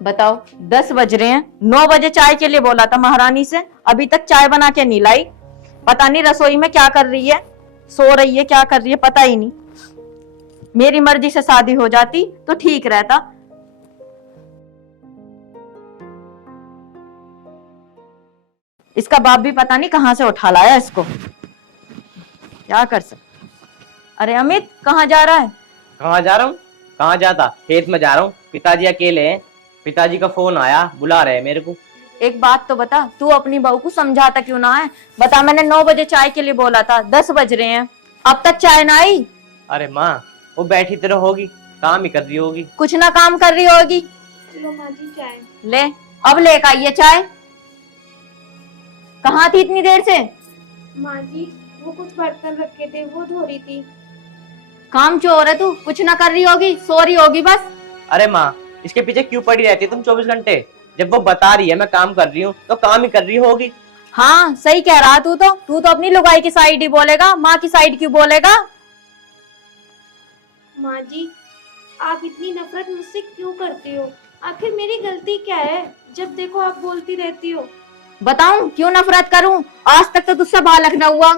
बताओ 10 बज रहे हैं, 9 बजे चाय के लिए बोला था महारानी से, अभी तक चाय बना के नहीं लाई। पता नहीं रसोई में क्या कर रही है, सो रही है, क्या कर रही है पता ही नहीं। मेरी मर्जी से शादी हो जाती तो ठीक रहता। इसका बाप भी पता नहीं कहां से उठा लाया इसको, क्या कर सकते। अरे अमित कहाँ जा रहा है? कहाँ जा रहा हूँ? कहाँ जाता, खेत में जा रहा हूँ। पिताजी अकेले हैं, पिताजी का फोन आया, बुला रहे हैं मेरे को। एक बात तो बता, तू अपनी बहू को समझाता क्यों ना है? बता, मैंने 9 बजे चाय के लिए बोला था, 10 बज रहे हैं, अब तक चाय ना आई। अरे माँ, वो बैठी तरह होगी, काम ही कर रही होगी। कुछ ना काम कर रही होगी। लो माँ जी चाय। ले, अब लेकर आइए चाय। कहाँ थी इतनी देर से? माँ जी वो कुछ बर्तन रखे थे वो धो रही थी। काम चोर है तू, कुछ ना कर रही होगी, सो रही होगी बस। अरे माँ, इसके पीछे क्यों पड़ी रहती है तुम 24 घंटे? जब वो बता रही है मैं काम कर रही हूँ तो काम ही कर रही होगी। हाँ सही कह रहा तू तो अपनी लुगाई की साइड ही बोलेगा, माँ की साइड क्यों बोलेगा? माँ जी आप इतनी नफरत मुझसे क्यों करती हो? आखिर मेरी गलती क्या है? जब देखो आप बोलती रहती हो। बताऊं क्यों नफरत करूं? आज तक तो तुझसे बालक न हुआ,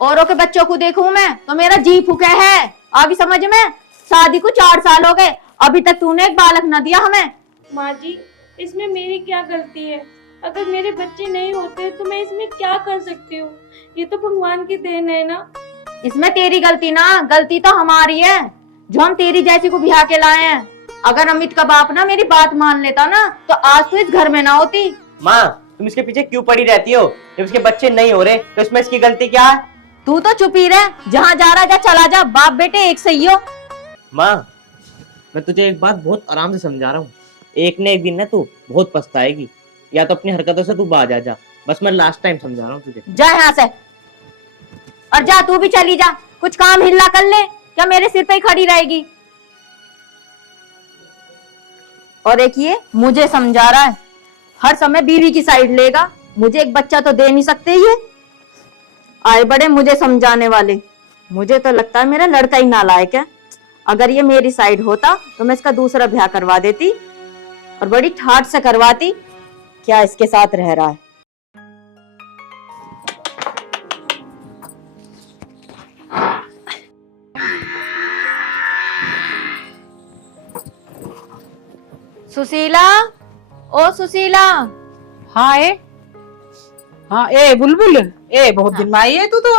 औरों के बच्चों को देखूं मैं तो मेरा जी फूके है। आगे समझ में, शादी को 4 साल हो गए, अभी तक तूने एक बालक न दिया हमें। माँ जी इसमें मेरी क्या गलती है? अगर मेरे बच्चे नहीं होते तो मैं इसमें क्या कर सकती हूँ? ये तो भगवान की देन है ना। इसमें तेरी गलती ना, गलती तो हमारी है जो हम तेरी जैसी को ब्याह के लाए हैं। अगर अमित का बाप ना मेरी बात मान लेता ना तो आज तो इस घर में ना होती। माँ, तुम इसके पीछे क्यों पड़ी रहती हो? जब इसके बच्चे नहीं हो रहे तो इसमें इसकी गलती क्या है? तू तो चुप ही रह, जहाँ जा रहा जा चला जा, बाप बेटे एक सही हो। माँ, मैं तुझे एक बात बहुत आराम से समझा रहा हूँ, एक न एक दिन ना तू बहुत पछताएगी। या तो अपनी हरकतों से तू बाज आ जा, बस मैं लास्ट टाइम समझा रहा हूँ तुझे। जा यहाँ से, और जा तू भी चली जा, कुछ काम हिल्ला कर ले, क्या मेरे सिर पे ही खड़ी रहेगी? और एक ये मुझे समझा रहा है, हर समय बीवी की साइड लेगा। मुझे एक बच्चा तो दे नहीं सकते ये, आए बड़े मुझे समझाने वाले। मुझे तो लगता है मेरा लड़का ही नालायक है। अगर ये मेरी साइड होता तो मैं इसका दूसरा ब्याह करवा देती, और बड़ी ठाठ से करवाती। क्या इसके साथ रह रहा है? सुशीला, ओ सुशीला। हाँ ए, हाँ ए बुलबुल, ए बहुत दिन में आई है तू तो।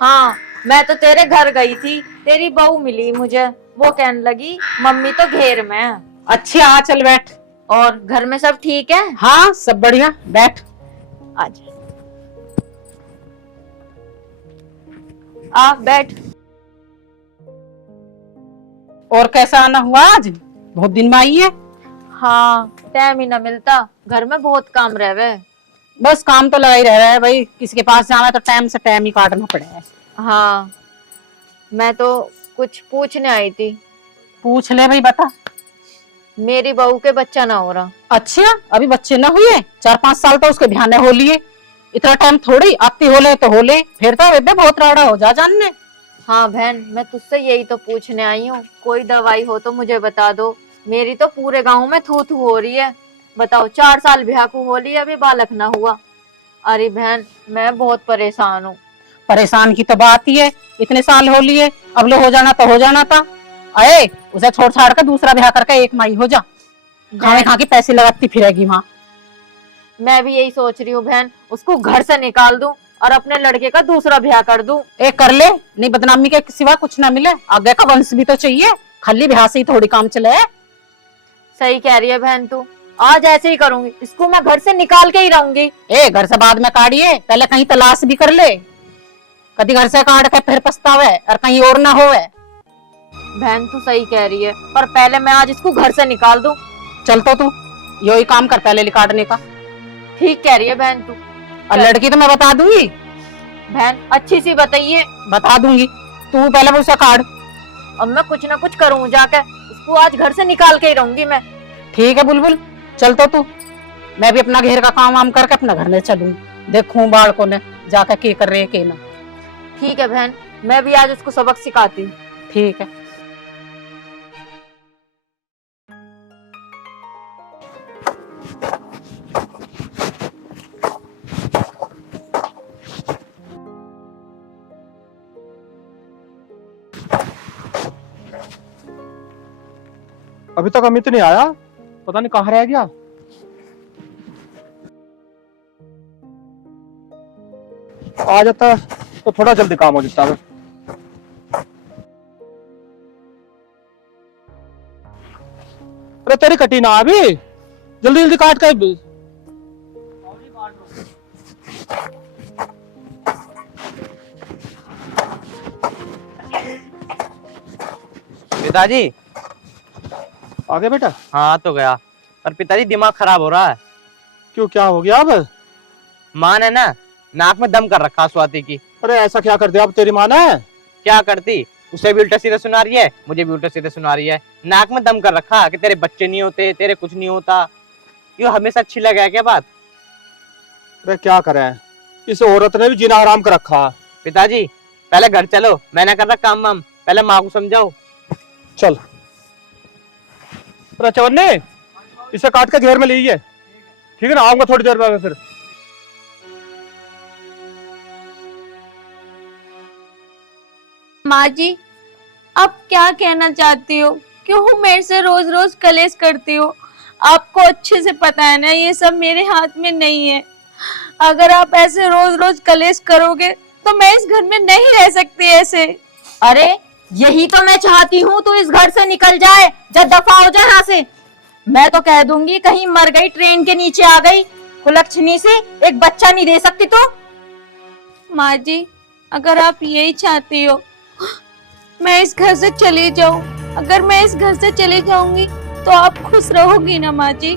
हाँ मैं तो तेरे घर गई थी, तेरी बहू मिली मुझे, वो कहने लगी मम्मी तो घेर में है। अच्छी आ, चल बैठ। और घर में सब ठीक है? हाँ सब बढ़िया, बैठ। आजा, आ बैठ। और कैसा आना हुआ आज? बहुत दिन में आई है। हाँ टाइम ही ना मिलता, घर में बहुत काम रहे। बस काम तो लगा ही रह रहा है भाई, किसी के पास जाना है तो टाइम से टाइम ही काटना पड़े है। हाँ मैं तो कुछ पूछने आई थी। पूछ ले भाई, बता। मेरी बहू के बच्चा ना हो रहा। अच्छा अभी बच्चे ना हुए? 4-5 साल तो उसके ध्यान हो लिए, इतना टाइम थोड़ी आती हो ले तो हो ले, फिर तो बेबे बहुत राड़ा हो जा जानने। हाँ बहन, मैं तुझसे यही तो पूछने आई हूँ, कोई दवाई हो तो मुझे बता दो। मेरी तो पूरे गांव में थू थू हो रही है। बताओ 4 साल ब्याह को हो लिया, अभी बालक ना हुआ। अरे बहन मैं बहुत परेशान हूँ। परेशान की तो बात ही है, इतने साल हो लिए, अब लो हो जाना तो हो जाना था। अरे उसे छोड़ छाड़ कर दूसरा ब्याह करके एक माई हो जा, खाने खा के पैसे लगाती फिरेगी वहां। मैं भी यही सोच रही हूँ बहन, उसको घर से निकाल दूं और अपने लड़के का दूसरा ब्याह कर दूं। एक कर ले, नहीं बदनामी के सिवा कुछ ना मिले, आगे का वंश भी तो चाहिए, खाली ब्याह से ही थोड़ी काम चले। सही कह रही है बहन तू, आज ऐसे ही करूंगी, इसको मैं घर से निकाल के ही रहूंगी। ए घर से बाद में काढ़िए, पहले कहीं तलाश भी कर ले, कभी घर से काट के फिर पछतावे और कहीं और ना होवे। बहन तू सही कह रही है, पर पहले मैं आज इसको घर से निकाल दूं। चल तो तू यही काम कर पहले काटने का। ठीक कह रही है बहन तू। और लड़की तो मैं बता दूंगी बहन, अच्छी सी बताइए। बता दूंगी, तू पहले उसे काट। अब मैं कुछ ना कुछ करूँ जाकर, इसको आज घर से निकाल के ही रहूंगी मैं। ठीक है बुलबुल, चल तो तू, मैं भी अपना घेर का काम वाम करके अपना घर में चलूं, देखूं बालकों ने जाकर के कर रहे के ना। ठीक है बहन, मैं भी आज उसको सबक सिखाती हूँ। ठीक है। अभी तक अमित नहीं आया, पता नहीं कहाँ रह गया। आ जाता तो थोड़ा जल्दी काम हो जाता है। अरे तेरी कटी ना अभी, जल्दी जल्दी काट के। पिताजी। आ गया बेटा? हाँ तो गया, पर पिताजी दिमाग खराब हो रहा है। क्यों, क्या हो गया अब? माँ ने ना नाक में दम कर रखा स्वाति की। अरे ऐसा क्या कर दिया अब तेरी माँ ने? क्या करती, उसे भी उल्टा सीधा सुना रही है, मुझे भी उल्टा सीधा सुना रही है। नाक में दम कर रखा कि तेरे बच्चे नहीं होते, तेरे कुछ नहीं होता। ये हमेशा अच्छी लगा क्या बात? अरे क्या करें, इस औरत ने भी जीना हराम कर रखा। पिताजी पहले घर चलो, मैंने कर रहा काम वाम, पहले माँ को समझाओ। चल। अरे चवन्ने, इसे काट के घेर में लीजिए, ठीक है ना? आऊंगा थोड़ी देर में फिर। माँ जी, आप क्या कहना चाहती हो? क्यों मेरे से रोज रोज कलेश करती हो? आपको अच्छे से पता है ना ये सब मेरे हाथ में नहीं है। अगर आप ऐसे रोज रोज कलेश करोगे तो मैं इस घर में नहीं रह सकती ऐसे। अरे यही तो मैं चाहती हूँ, तू इस घर से निकल जाए, जब दफा हो जाए यहाँ से। मैं तो कह दूंगी कहीं मर गई, ट्रेन के नीचे आ गई, कुलक्षणी से एक बच्चा नहीं दे सकती तू। माँ जी, अगर आप यही चाहती हो मैं इस घर से चली जाऊं, अगर मैं इस घर से चली जाऊंगी तो आप खुश रहोगी ना माँ जी?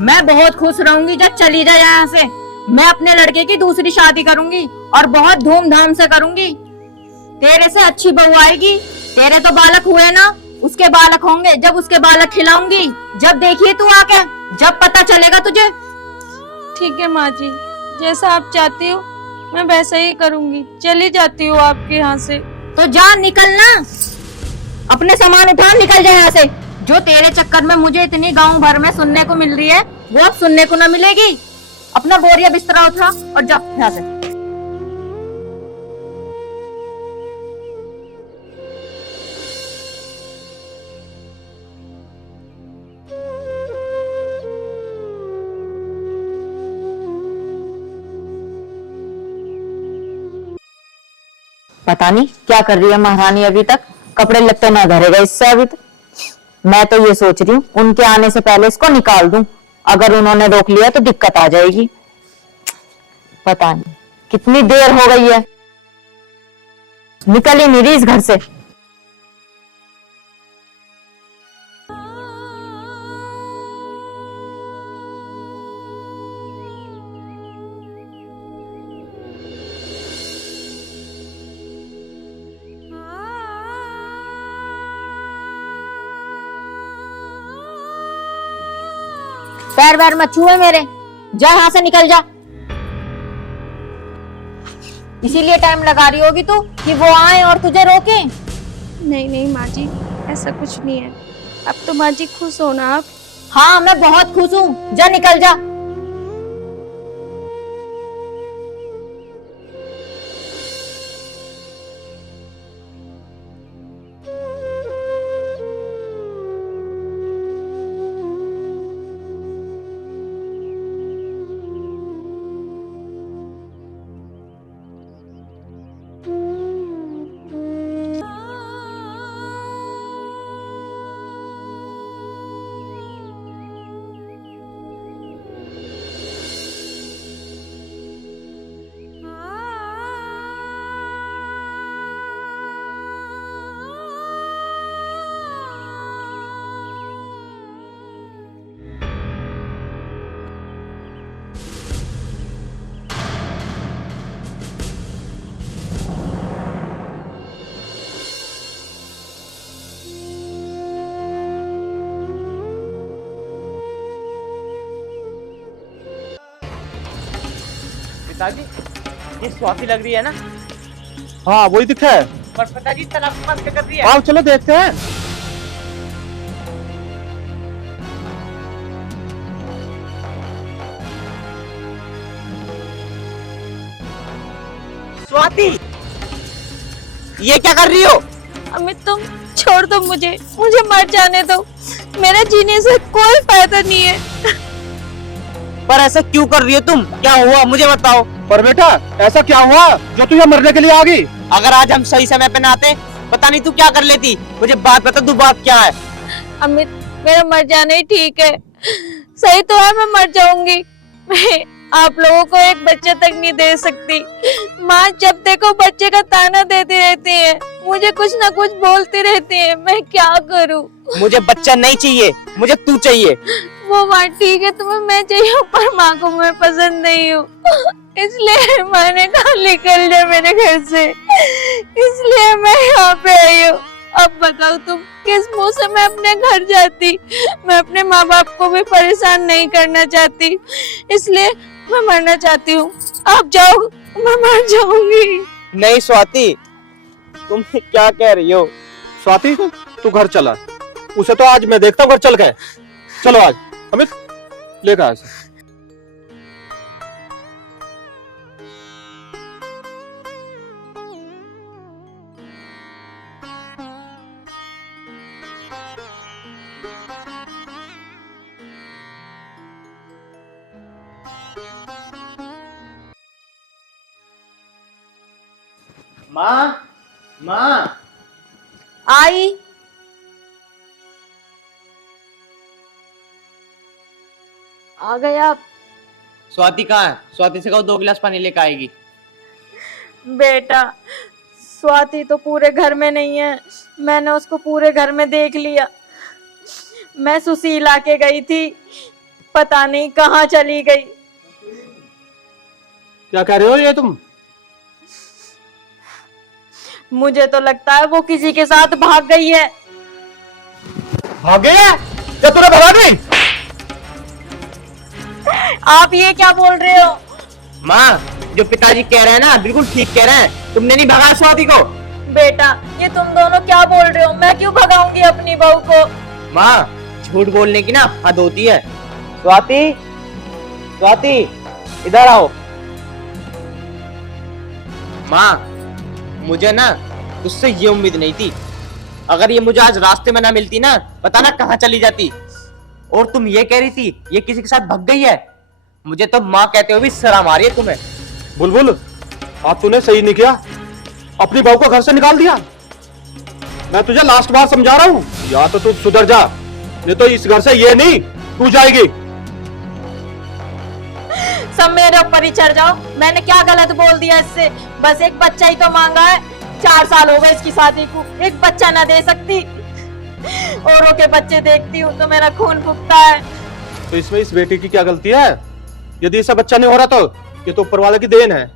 मैं बहुत खुश रहूंगी जब चली जाए यहाँ से। मैं अपने लड़के की दूसरी शादी करूंगी और बहुत धूमधाम से करूंगी। तेरे से अच्छी बहू आएगी। तेरे तो बालक हुए ना, उसके बालक होंगे, जब उसके बालक खिलाऊंगी। जब देखिए तू आके, जब पता चलेगा तुझे। ठीक है माँ जी, जैसा आप चाहती हो मैं वैसा ही करूंगी। चली जाती हूँ आपके यहाँ से। तो जा, निकलना, अपने सामान उठा, निकल जाए यहाँ से। जो तेरे चक्कर में मुझे इतनी गांव भर में सुनने को मिल रही है वो अब सुनने को ना मिलेगी। अपना बोरिया बिस्तरा उठा और जा यहाँ से। पता नहीं क्या कर रही है महारानी, अभी तक कपड़े लगते ना धरेगा इससे अभी तक। मैं तो ये सोच रही हूँ उनके आने से पहले इसको निकाल दूं। अगर उन्होंने रोक लिया तो दिक्कत आ जाएगी। पता नहीं कितनी देर हो गई है, निकल ही नहीं रही इस घर से। पैर वैर मत छुए मेरे, जा यहाँ से, निकल जा। इसीलिए टाइम लगा रही होगी तू कि वो आए और तुझे रोके। नहीं नहीं माँ जी, ऐसा कुछ नहीं है। अब तो माँ जी खुश हो ना आप? हाँ मैं बहुत खुश हूँ, जा निकल जा। पिताजी ये स्वाति लग रही है ना? हाँ वही दिखा है। पर पिताजी तालाब के पास क्या कर रही है? आओ चलो देखते हैं। स्वाति ये क्या कर रही हो? अमित तुम छोड़ दो मुझे, मुझे मर जाने दो। मेरे जीने से कोई फायदा नहीं है। पर ऐसा क्यों कर रही हो तुम? क्या हुआ मुझे बताओ। पर बेटा ऐसा क्या हुआ जो तू यहाँ मरने के लिए आ गई? अगर आज हम सही समय पे ना आते, पता नहीं तू क्या कर लेती। मुझे बात बता, तू बात क्या है? अमित, मेरा मर जाना ही ठीक है। सही तो है, मैं मर जाऊंगी। मैं आप लोगों को एक बच्चे तक नहीं दे सकती। माँ जब देखो बच्चे का ताना देती रहती है, मुझे कुछ ना कुछ बोलती रहती है। मैं क्या करूँ? मुझे बच्चा नहीं चाहिए, मुझे तू चाहिए। वो माँ ठीक है, तुम्हें मैं चाहिए, पर माँ को मैं पसंद नहीं हूँ, इसलिए माँ ने कहा निकल जा मेरे घर से, इसलिए मैं यहाँ पे आई हूँ। अब बताओ तुम किस मुंह से मैं अपने घर जाती? मैं अपने माँ बाप को भी परेशान नहीं करना चाहती, इसलिए मैं मरना चाहती हूँ। आप जाओ, मैं मर जाऊंगी। नहीं स्वाति, तुम क्या कह रही हो? स्वाति तू घर चला, उसे तो आज मैं देखता हूँ घर चल गए। चलो आज अमित लेकर आ इसे। माँ, माँ। आई। आ गए आप? स्वाति कहाँ है? स्वाति से कहो 2 गिलास पानी लेकर आएगी। बेटा स्वाति तो पूरे घर में नहीं है, मैंने उसको पूरे घर में देख लिया। मैं सुशीला के गई थी, पता नहीं कहाँ चली गई। क्या कह रहे हो ये तुम? मुझे तो लगता है वो किसी के साथ भाग गई है। भाग गई है? क्या तूने भगा दी? आप ये क्या बोल रहे हो? माँ, जो पिताजी कह रहे हैं ना बिल्कुल ठीक कह रहे हैं। तुमने नहीं भगाया स्वाति को। बेटा ये तुम दोनों क्या बोल रहे हो? मैं क्यों भगाऊंगी अपनी बहू को? माँ, झूठ बोलने की ना हद होती है। स्वाति, स्वाति इधर आओ। माँ, मुझे ना तुझसे ये उम्मीद नहीं थी। अगर ये मुझे आज रास्ते में ना मिलती ना, पता ना कहाँ चली जाती। और तुम ये कह रही थी ये किसी के साथ भग गई है। मुझे तो माँ कहते हुए भी शर्म आ रही है तुम्हें। बुलबुल आज तूने सही नहीं किया, अपनी बहू को घर से निकाल दिया। मैं तुझे लास्ट बार समझा रहा हूँ, या तो तू सुधर जा, नहीं तो इस घर से ये नहीं तू जाएगी। सब मेरे ऊपर ही चढ़ जाओ। मैंने क्या गलत बोल दिया इससे? बस एक बच्चा ही तो मांगा है। 4 साल हो गए इसकी शादी को, एक बच्चा ना दे सकती? औरों के बच्चे देखती हूँ तो मेरा खून फूकता है। तो इसमें इस बेटी की क्या गलती है? यदि इसे बच्चा नहीं हो रहा तो ये तो ऊपर वाले की देन है।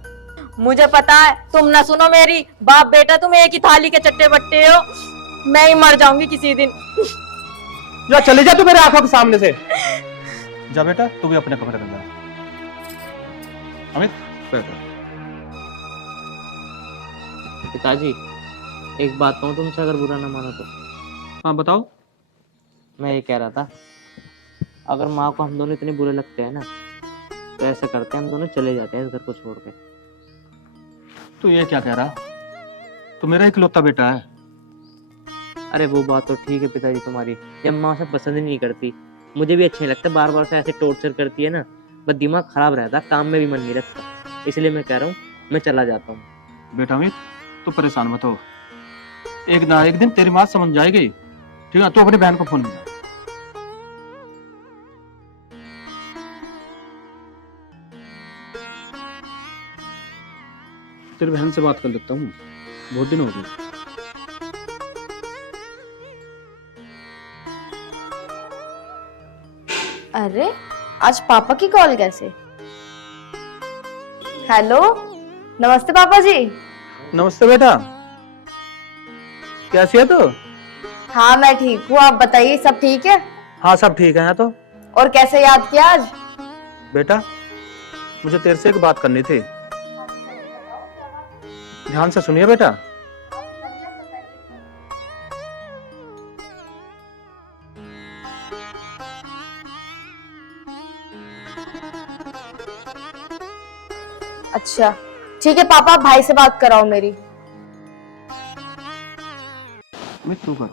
मुझे पता है, तुम ना सुनो मेरी। बाप बेटा तुम एक ही थाली के चट्टे बट्टे हो। मैं ही मर जाऊंगी किसी दिन। या चले जा तू मेरे आंखों के सामने से। जा बेटा तू भी अपने कमरे में जा। अमित बैठो। पिताजी, एक बात कहूँ तुमसे, अगर बुरा ना मानो तो। हाँ बताओ। मैं ये कह रहा था, अगर माँ को हम दोनों इतने बुरे लगते हैं ना, तो ऐसा करते हैं हम दोनों चले जाते हैं इस घर को छोड़ के। तू ये क्या कह रहा? तू मेरा इकलौता बेटा है। अरे वो बात तो ठीक है पिताजी तुम्हारी, जब माँ से पसंद ही नहीं करती, मुझे भी अच्छा नहीं लगता। बार बार से ऐसे टॉर्चर करती है ना, बस दिमाग खराब रहता, काम में भी मन नहीं रखता। इसलिए मैं कह रहा हूँ मैं चला जाता हूँ। बेटा अमित तू परेशान मत हो, एक ना एक दिन तेरी माँ समझ जाएगी। ठीक है, तू अपनी बहन को फोन मिला। तेरी बहन से बात कर लेता हूँ, बहुत दिन हो गए। अरे आज पापा की कॉल कैसे? हेलो, नमस्ते पापा जी। नमस्ते बेटा, कैसी है तू? हाँ मैं ठीक हूँ, आप बताइए सब ठीक है? हाँ सब ठीक है। तो और कैसे याद किया आज? बेटा मुझे तेरे से एक बात करनी थी, ध्यान से सुनिए बेटा। अच्छा ठीक है पापा, भाई से बात कराओ मेरी। अमित तू कर।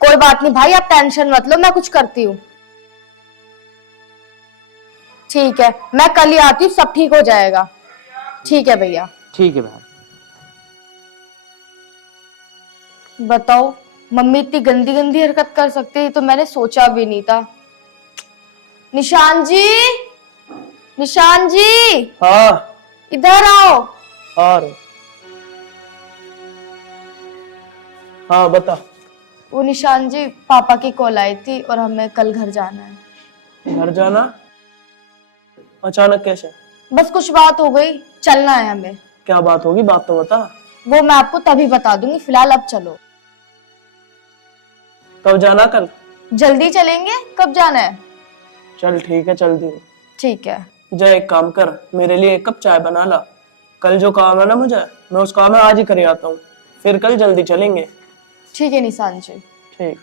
कोई बात नहीं भाई, आप टेंशन मत लो, मैं कुछ करती हूँ। ठीक है, मैं कल ही आती हूँ, सब ठीक हो जाएगा। ठीक है भैया। ठीक है बहन। बताओ, मम्मी इतनी गंदी गंदी हरकत कर सकती है तो मैंने सोचा भी नहीं था। निशान जी, निशान जी, हाँ इधर आओ। आ रहे। हाँ बता। वो निशान जी, पापा की कॉल आई थी और हमें कल घर जाना है। घर जाना? अचानक कैसे? बस कुछ बात हो गई, चलना है हमें। क्या बात होगी, बात तो बता। वो मैं आपको तभी बता दूंगी, फिलहाल अब चलो। कब जाना? कल? जल्दी चलेंगे, कब जाना है? चल ठीक है, चल दी। ठीक है। जा एक काम कर, मेरे लिए 1 कप चाय बना ला। कल जो काम है ना मुझे, मैं उस काम में आज ही कर आता हूँ, फिर कल जल्दी चलेंगे। ठीक है निशान जी। ठीक।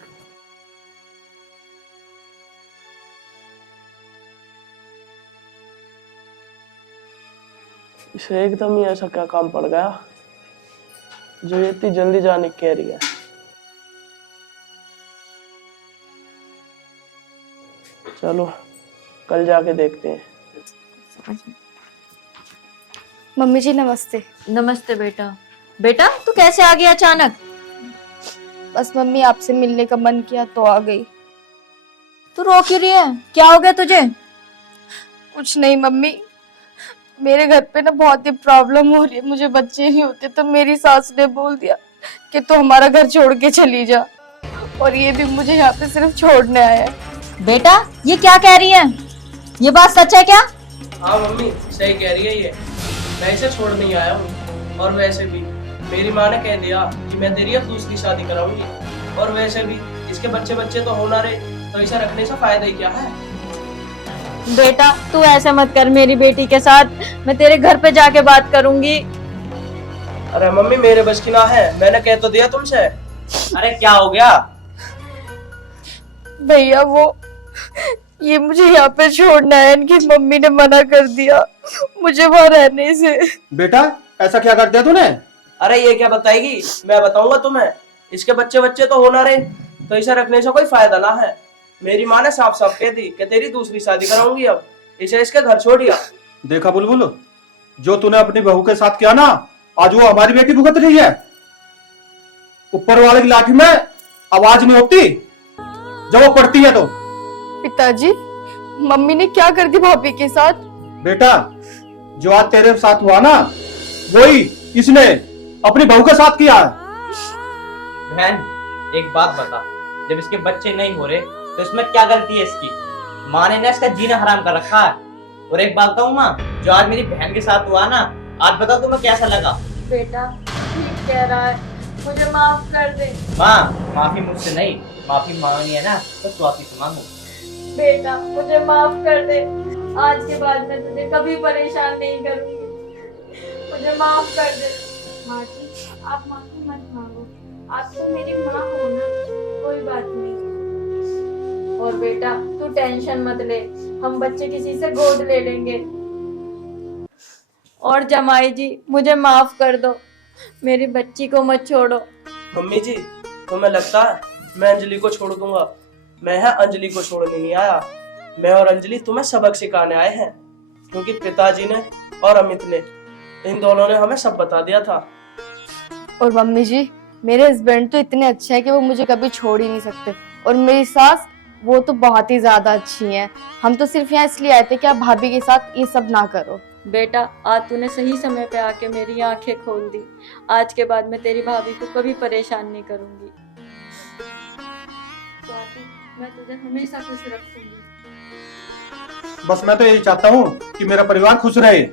इसे एकदम ही ऐसा क्या काम पड़ गया जो ये इतनी जल्दी जाने की कह रही है। चलो कल जाके देखते हैं। मम्मी जी नमस्ते। नमस्ते बेटा। बेटा तू कैसे आ गया अचानक? बस मम्मी आपसे मिलने का मन किया तो आ गई। तू रो क्यों रही है? क्या हो गया तुझे? कुछ नहीं मम्मी, मेरे घर पे ना बहुत ही प्रॉब्लम हो रही है, मुझे बच्चे नहीं होते तो मेरी सास ने बोल दिया कि तू हमारा घर छोड़ के चली जा, और ये भी मुझे यहाँ पे सिर्फ छोड़ने आया है। बेटा ये क्या कह रही है? ये बात सच है क्या? हाँ मम्मी सही कह रही है ये, मैं इसे छोड़ नहीं आया हूँ। और वैसे भी मेरी माँ ने कह दिया कि मैं तेरी अब दूसरी शादी कराऊंगी, और वैसे भी इसके बच्चे बच्चे तो होना रहे, तो इसे रखने से फायदा ही क्या है। बेटा तू ऐसे मत कर मेरी बेटी के साथ, मैं तेरे घर पे जाके बात करूंगी। अरे मम्मी मेरे बस की ना है, मैंने कह तो दिया तुमसे। अरे क्या हो गया? भैया वो ये मुझे यहाँ पे छोड़ना है, इनकी मम्मी ने मना कर दिया मुझे वहाँ रहने से। बेटा ऐसा क्या कर दिया तूने? अरे ये क्या बताएगी, मैं बताऊंगा तुम्हें। इसके बच्चे बच्चे तो होना रहे, तो इसे रखने से कोई फायदा ना है। मेरी माँ ने साफ साफ कह दी कि तेरी दूसरी शादी कराऊंगी, अब इसे इसके घर छोड़िया। देखा बुलबुल, जो तूने अपनी बहू के साथ किया ना, आज वो हमारी बेटी भुगत रही है। ऊपर वाले की लाठी में आवाज नहीं होती जब वो पड़ती है तो। पिताजी, मम्मी ने क्या कर दी भाभी के साथ? बेटा जो आज तेरे साथ हुआ ना, वही इसने अपनी बहू के साथ किया है। बहन एक बात बता, जब इसके बच्चे नहीं हो रहे तो इसमें क्या गलती है इसकी? माँ ने ना इसका जीना हराम कर रखा है। और एक बात बताऊं माँ, जो आज मेरी बहन के साथ हुआ ना, आज बताओ तुम्हें कैसा लगा? बेटा ठीक कह रहा है, मुझे माफ कर दे। माँ माफी मुझसे नहीं, माफी मांगनी है ना तो स्वाति से मांगो। बेटा मुझे माफ कर दे, आज के बाद मैं तुझे कभी परेशान नहीं करूंगी, मुझे माफ कर दे। माँ जी आप माफी मत मांगो, आप तो मेरी माँ हो ना, कोई बात नहीं। और बेटा तू टेंशन मत ले, हम बच्चे किसी से गोद ले लेंगे। और जमाई जी मुझे माफ कर दो, मेरी बच्ची को मत छोड़ो। मम्मी जी तुम्हें लगता है मैं अंजलि को छोड़ दूंगा? मैं है अंजलि को छोड़ने नहीं आया, मैं और अंजलि तुम्हें सबक सिखाने आए हैं, क्योंकि पिताजी ने और अमित ने, इन दोनों ने हमें सब बता दिया था। और मम्मी जी, मेरे हस्बैंड तो इतने अच्छे हैं कि वो मुझे कभी छोड़ ही नहीं सकते, और मेरी सास वो तो बहुत ही ज्यादा अच्छी हैं। हम तो सिर्फ यहाँ इसलिए आए थे कि आप भाभी के साथ ये सब ना करो। बेटा आज तूने सही समय पे आके मेरी आंखें खोल दी, आज के बाद मैं तेरी भाभी को कभी परेशान नहीं करूंगी। स्वाति, मैं तुझे हमेशा खुश रखूंगी। बस मैं तो यही चाहता हूँ कि मेरा परिवार खुश रहे।